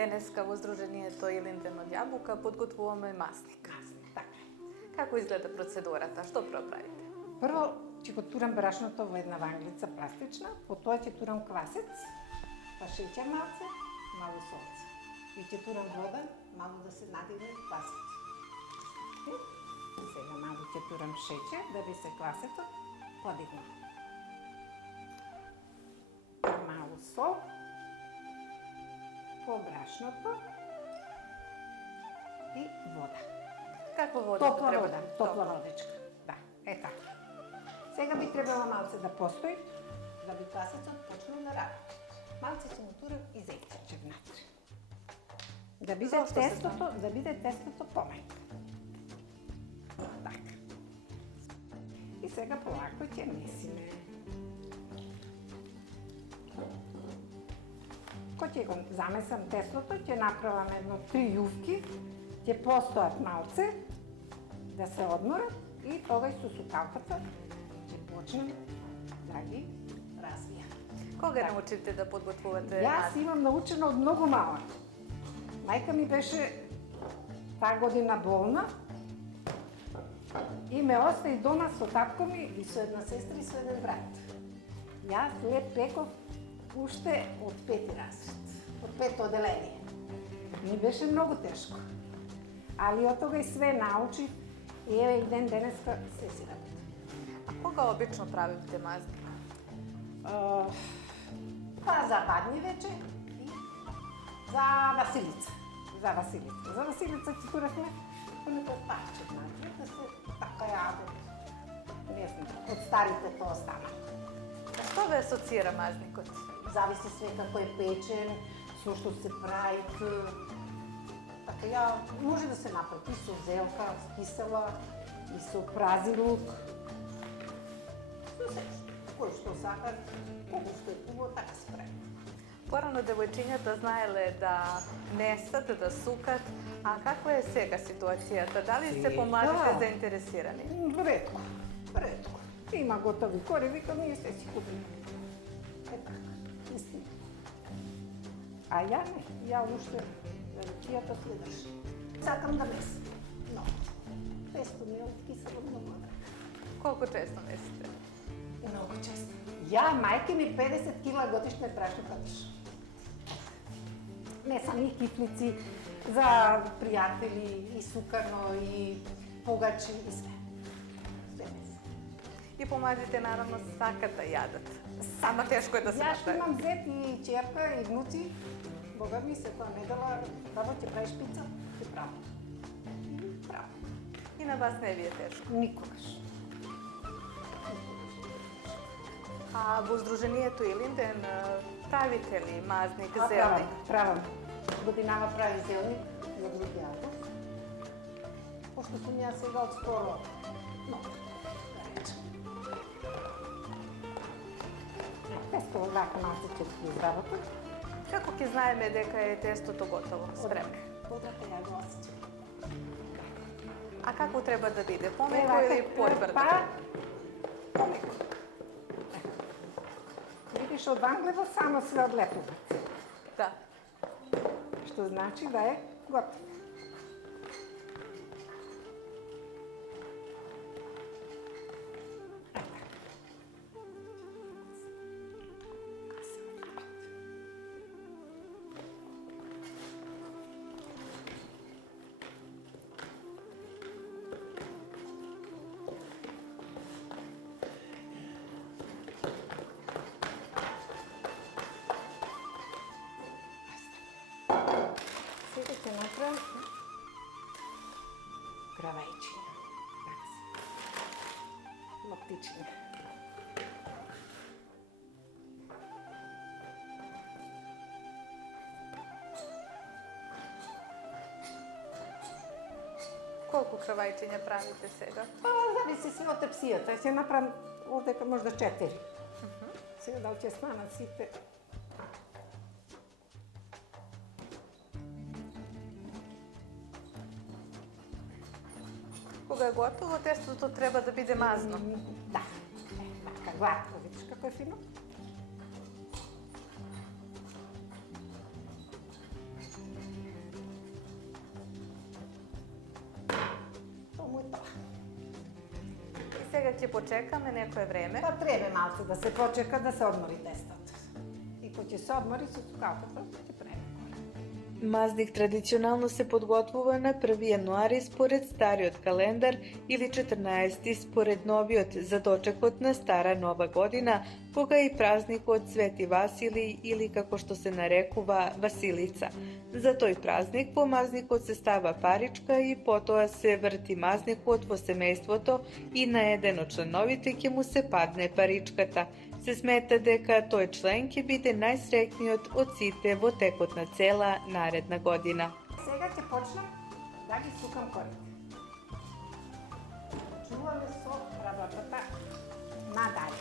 Денеска во Здруженијето Илинден од Јабука подготвуваме масник. Така. Како изгледа процедурата? Што проправите? Прво ќе го турам брашното во една ванглица пластична, потоа ќе турам квасец, па шеќер малце, мало солце. И ќе турам вода, мало да се надигне квасец. И сега мало ќе турам шеќер да би се квасецот подигнал. Мало сол, по брашното и вода. Каква вода Топла треба? вода, топла водичка. Да, е така. Сега би требало малце да постои, да би квасецот почнал да работи. Малце ќе му турам и зејче внатре. Да биде тестото помајко. Така. И сега полако ќе месиме. Кога ќе го замесам тестото, ќе направам едно 3 јувки, ќе постојат малце, да се одморат и тогај со сукалката ќе почнем да ги развијам. Кога научите да подготвувате Јас масник? имам научено од многу малак. Мајка ми беше таа година болна и ме остави дома со татко ми и со една сестра и со еден брат. Јас леп пеков уште од 5 разред, од 5 оделение. Ми беше многу тешко. Али од тога и све научив и еве и ден денеска се си работи. А кога обично правите масник? Па за бадни вече и за Василица. За Василица ќе туравме по некој парче, знаете, да се така јадат. Не знам, од старите тоа остана. А што ве асоцира мазникот? Зависи све како е печен, со што се прави. Така ја може да се направи и со зелка, с кисела, и со прази лук. Со се кој што сака, колку што е хубаво, така се прави. Порано девојчињата знаеле да месат, да сукат, а каква е сега ситуацијата? Дали се помладите заинтересирани? Ретко. Има готови кори, викам, ние се си купим. Е така, истина. А ја не, ја уште речијата се држи. Сакам да месам, но тесто ми е од кисело многу. Колку често месите? Многу често. Ја, мајке ми 50 кила годишно брашно патиш. Месам и кифлици за пријатели, и сукарно, и погачи, и све. Све месам. И помладите наравно сакат да јадат. Сама тешко е да се Јас што направи. имам зет и черка и внуци, Бога ми секоја недела, баба ќе прави шпица, ќе прави. Прави. И на вас не ви е тешко. Никогаш. А во Здруженијето Илинден правите ли мазник, зелник? Правам. Годинава прави зелник за други август. Пошто сум ја сега од скоро, но, да речем. Тесто вака малце ќе ги изработам. Како ќе знаеме дека е тестото готово, спремно? Подрата ја го осеќам. А како треба да биде? Помеко или потврдо? Па, помеко. Видиш, од Англево само се одлепуваат. Да. Што значи да е готов. Сега ќе направам кравајчиња. Така се. Лоптичиња. Колку кравајчиња правите сега? Па, зависи све од тепсијата. Ќе направам овдека можда 4. Сега дали ќе станат сите. Кога е готово, тестото треба да биде мазно. Да. Така, гладко, видиш како е фино. сега ќе почекаме некое време. Па треба малце да се почека да се одмори тестото. И кога ќе се одмори со сукалката, ќе правиме кола. Мазник традиционално се подготвува на 1 јануари според стариот календар или 14 според новиот за дочекот на Стара Нова година, кога е и празникот Свети Василий или како што се нарекува Василица. За тој празник по мазникот се става паричка и потоа се врти мазникот во семејството и на еден од членовите ќе му се падне паричката. Се смета дека тој член ќе биде најсреќниот од сите во текот на цела наредна година. Сега ќе почнам да ги сукам корите. Чуваме со работата надале.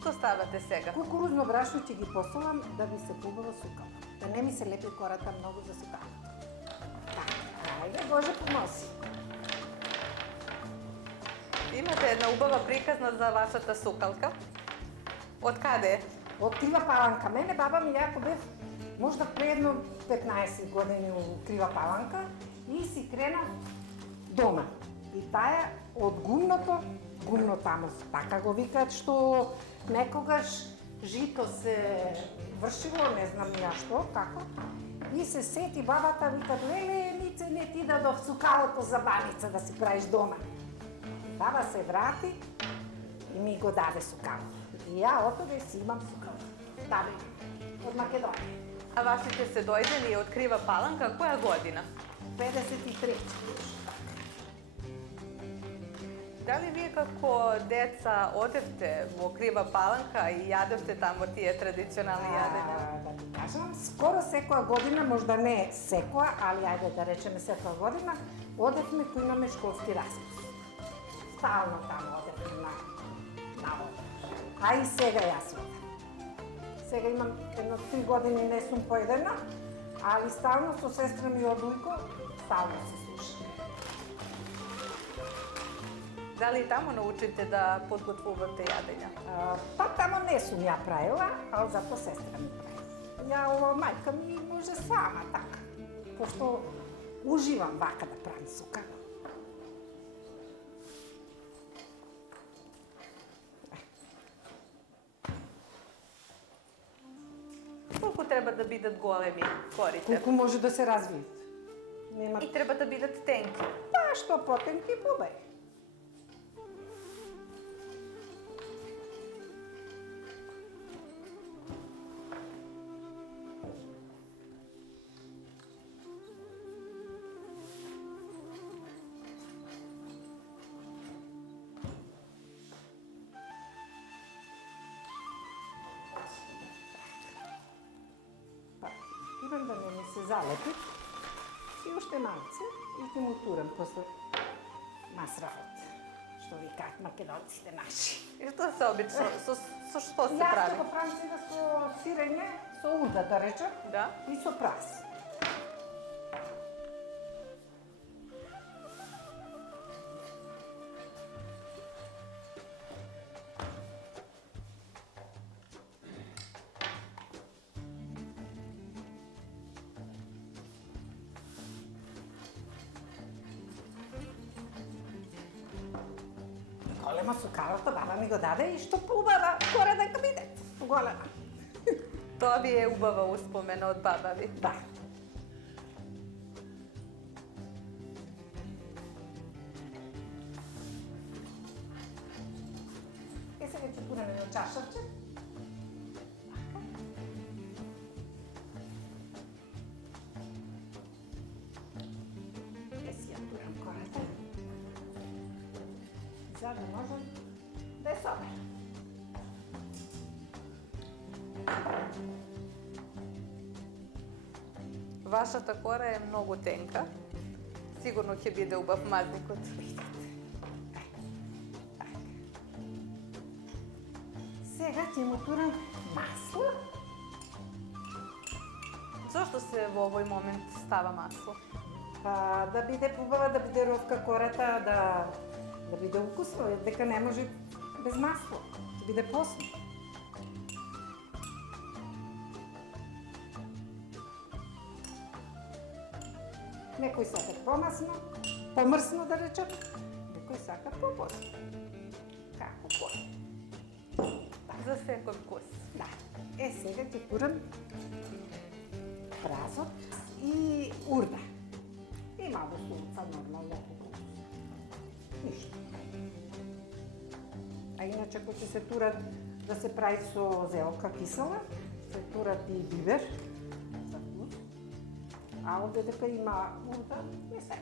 Што ставате сега? Кукурузно брашно ќе ги посолам да би се побаво сукала. Да не ми се лепи кората многу за сукалата. Ајде, Боже помоси. Имате една убава приказна за вашата сукалка. Од каде е? Од Крива Паланка. Мене баба ми јако бев можда предно 15 години у Крива Паланка и си крена дома. И тая од гумно таму, така го викаат, што некогаш жито се вршило, не знам ја што, како. И се сети бабата, викат, леле, Нице, не ти да до сукалото за баница да си правиш дома. Баба се врати и ми го даде сукало. И ја отоде си имам сукало. Даде, од Македонија. А вашите се дојдени од Крива Паланка која година? 53. Дали вие како деца одевте во Крива Паланка и јадевте таму тие традиционални јадења? Да ти кажам, скоро секоја година, можда не секоја, али ајде да речеме секоја година, одевме кој имаме школски распис. Стално таму одевме на одев. А и сега јас одам. Сега имам едно 3 години не сум поедена, али стално со сестра ми од Ујко, стално се слушаме. Дали таму научите да подготвувате јадења? Па тамо не сум ја правила, а зато сестра ми прави. Ја ова мајка ми може сама така, пошто уживам вака да правим сука. Колку треба да бидат големи корите? Колку може да се развијат. Нема... И треба да бидат тенки. Па што потенки побај. Турам да не ми се залепи и уште малце и ќе му турам после масраот, што викаат македонците наши. И што се обично, со што се Јас прави? го правам сега со сирење, со улда да речем, Да? и со прас. Голема сукалата баба ми го даде и што поубава горе дека биде. Голема. Тоа ви е убава успомена од баба ви. Да. Е, сега ќе тураме едно чашавче. Е, си ја турам кората. За да можам да ја соберам. Вашата кора е многу тенка. Сигурно ќе биде убав мазникот. Сега ќе му турам масло. Зошто се во овој момент става масло? Па да биде побава, да биде ровка кората, да биде укусно, дека не може без масло, да биде посно. Некои сакат помасно, помрсно да речем, некои сакат попосно. Како кој? За секој вкус. Да. Сега ќе турам празот и урда. И малку сулца, нормално, ништо. А иначе, кој ќе се турат да се прави со зелка кисела, се турат и бибер за вкус. А овде дека има урда, не се.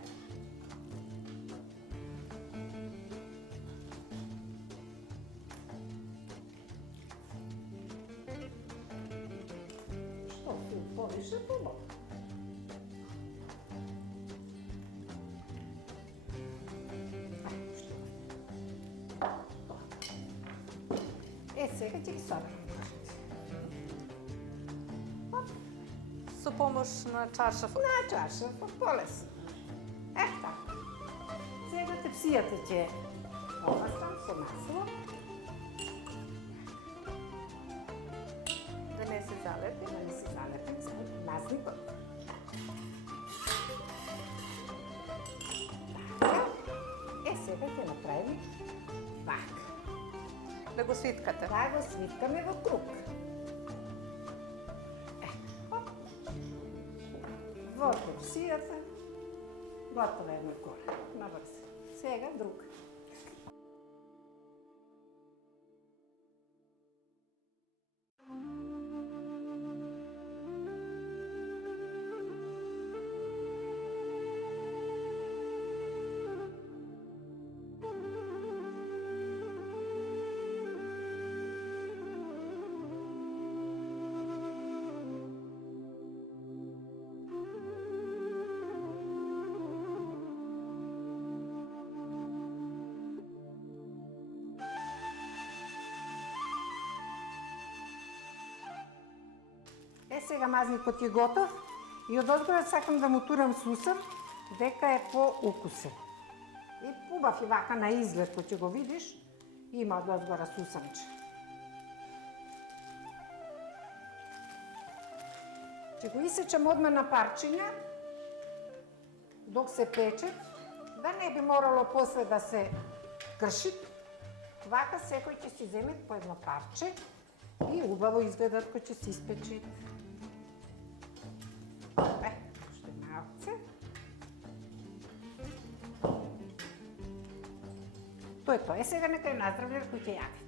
Што се повише, побо. Сега ќе ги соберам. Со помош на чаршаф. На чаршаф, полесно. Така. Сега тепсијата ќе помастам со масло. Да не се залепи. Да не се залепим со мазникот. Така. Сега ќе направим вака. Да го свиткате. Да го свиткаме во круг. Во тепсијата, готова е горе, набрзо. Сега друг. Сега мазникот е готов и одозгора сакам да му турам сусам дека е по-укусен. И убав и вака на изглед, кој ќе го видиш, има одозгора сусамче. Ќе го исечам одма на парчиња, док се пече, да не би морало после да се крши. Вака секој ќе си земе по едно парче и убаво изгледат кој ќе се испечи. Уште малце. Тоа е тоа. Сега нека е наздравле кој ќе јаде.